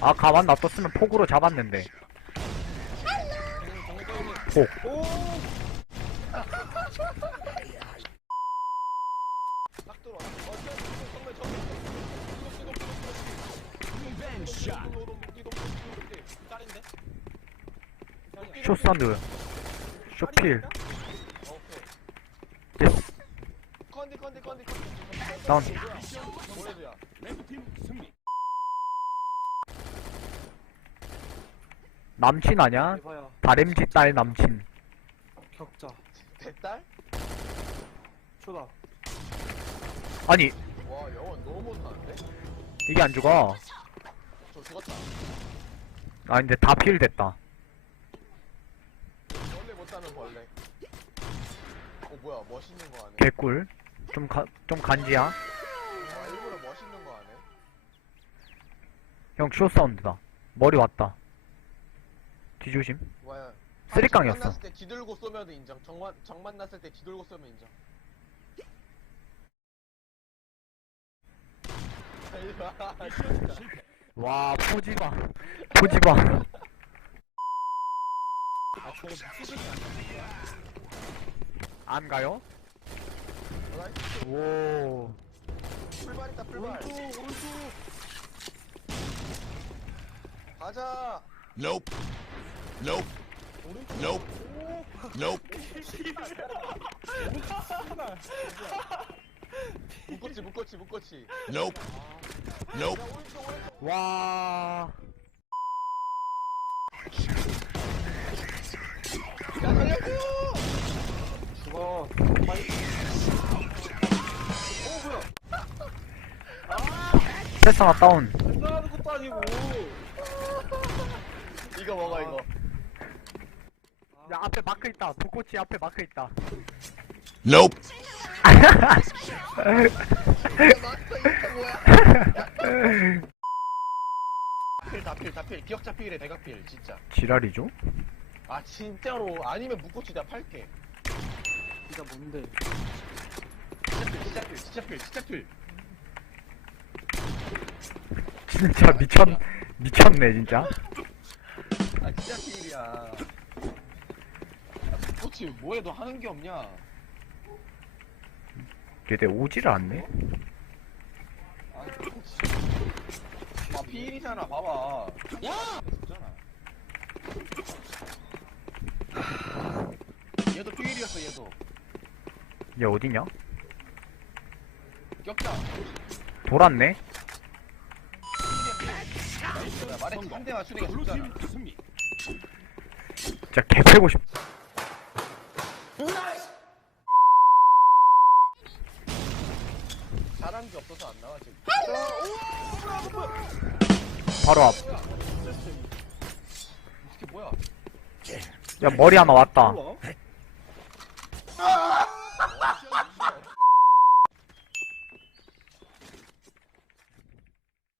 아 가만 놔뒀으면 폭으로 잡았는데 폭? 쇼사운드 쇼필. 예스 컨디 컨디 컨디 컨디. 다운. 남친 아냐? 다림쥐 딸 남친 격자 대딸? 초다 아니 와 영원 너무 못하는데? 이게 안 죽어 저 죽었다. 아 근데 다필 됐다 원래 못하는 벌레. 어 뭐야 멋있는 거 하네. 개꿀 좀, 가, 좀 간지야 와 일부러 멋있는 거 하네. 형 쇼 사운드다 머리 왔다 뒤조심 와야. 쓰리깡이었어. 만났을 때 뒤들고 쏘면 인정. 정만 정 만났을 때 뒤들고 쏘면 인정. 와 포지바 포지바 아 저거 가요? 오 풀발 있다 풀발. 오른쪽 오른쪽 가자. Nope. Nope. 오른쪽 Nope. Nope. 묶었지 묶었지 묶었지. Nope. Nope. 와야 살려줘. 죽어 빨리 패스 하나 다운 끝나는 것도 아니고 이거 먹어 이거. 야 앞에 마크 있다 불꽃이 앞에 마크 있다 Nope. 마스터 이거 뭐야? 필 다필 다필 기억자 필에 대각필 진짜. 지랄이죠? 아 진짜로 아니면 묶고치 내가 팔게. 진짜 뭔데 진짜 필 진짜 필 진짜 필. 진짜 미쳤 미쳤네 진짜 아 진짜 필이야. 묶고치 뭐해 너 하는 게 없냐? 걔네 오지를 않네 아 묶고치. 아 필이잖아 봐봐. 야. 얘도 필이었어 얘도. 얘 어디냐? 격자. 돌았네? 진짜 개 패고 싶 잘한 게 없어서 안 나와 지금. 바로 앞 이게 뭐야? 야 머리 하나 왔다